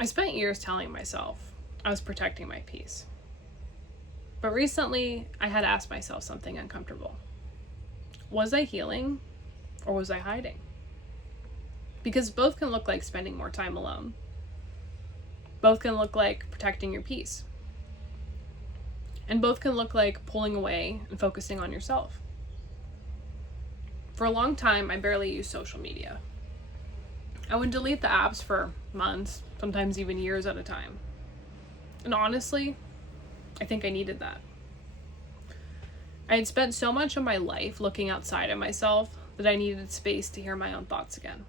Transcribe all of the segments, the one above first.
I spent years telling myself I was protecting my peace. But recently, I had asked myself something uncomfortable. Was I healing or was I hiding? Because both can look like spending more time alone. Both can look like protecting your peace. And both can look like pulling away and focusing on yourself. For a long time, I barely used social media. I would delete the apps for months, sometimes even years at a time. And honestly, I think I needed that. I had spent so much of my life looking outside of myself that I needed space to hear my own thoughts again.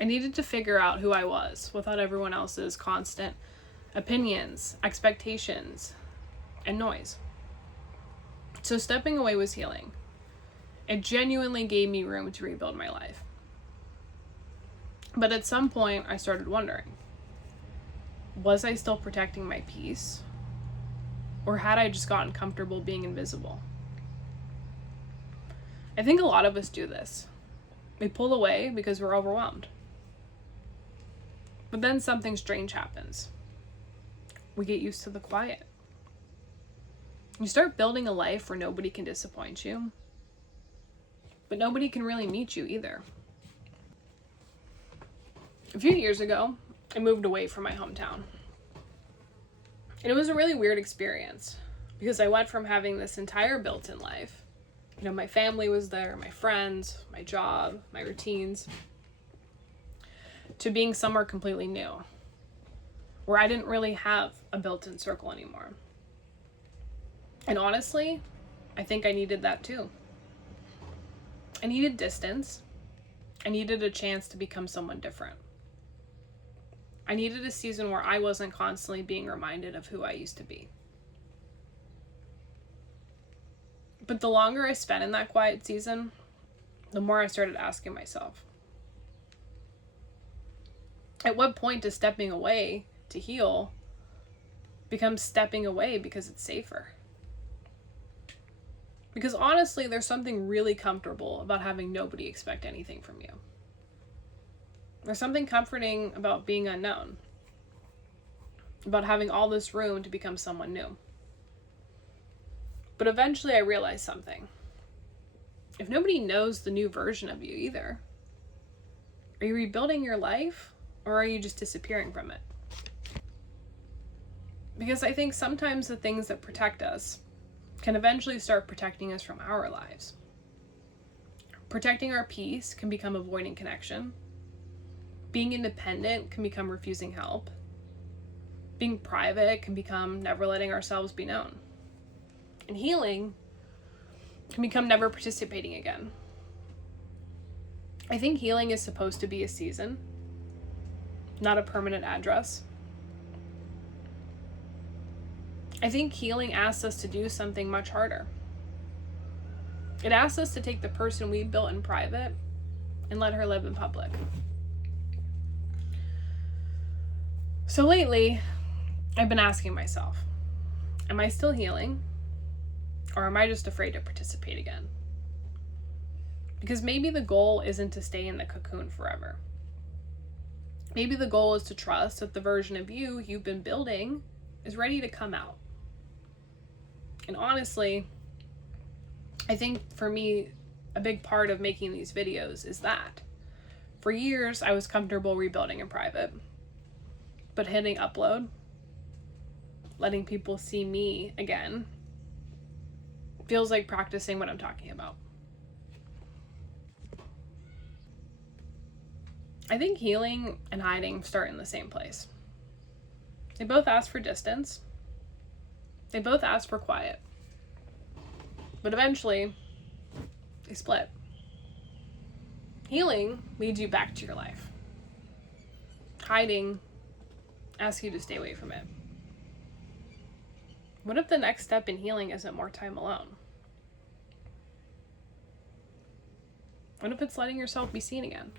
I needed to figure out who I was without everyone else's constant opinions, expectations, and noise. So stepping away was healing. It genuinely gave me room to rebuild my life. But at some point, I started wondering, was I still protecting my peace? Or had I just gotten comfortable being invisible? I think a lot of us do this. We pull away because we're overwhelmed. But then something strange happens. We get used to the quiet. You start building a life where nobody can disappoint you, but nobody can really meet you either. A few years ago, I moved away from my hometown. And it was a really weird experience because I went from having this entire built-in life. My family was there, my friends, my job, my routines, to being somewhere completely new, where I didn't really have a built-in circle anymore. And honestly, I think I needed that too. I needed distance. I needed a chance to become someone different. I needed a season where I wasn't constantly being reminded of who I used to be. But the longer I spent in that quiet season, the more I started asking myself, at what point does stepping away to heal become stepping away because it's safer? Because honestly, there's something really comfortable about having nobody expect anything from you. There's something comforting about being unknown, about having all this room to become someone new. But eventually I realized something. If nobody knows the new version of you either, are you rebuilding your life or are you just disappearing from it? Because I think sometimes the things that protect us can eventually start protecting us from our lives. Protecting our peace can become avoiding connection. Being independent can become refusing help. Being private can become never letting ourselves be known. And healing can become never participating again. I think healing is supposed to be a season, not a permanent address. I think healing asks us to do something much harder. It asks us to take the person we built in private and let her live in public. So lately, I've been asking myself, am I still healing? Or am I just afraid to participate again? Because maybe the goal isn't to stay in the cocoon forever. Maybe the goal is to trust that the version of you've been building is ready to come out. And honestly, I think for me, a big part of making these videos is that. For years, I was comfortable rebuilding in private. But hitting upload, letting people see me again, feels like practicing what I'm talking about. I think healing and hiding start in the same place. They both ask for distance. They both ask for quiet. But eventually, they split. Healing leads you back to your life. Hiding asks you to stay away from it. What if the next step in healing isn't more time alone? What if it's letting yourself be seen again?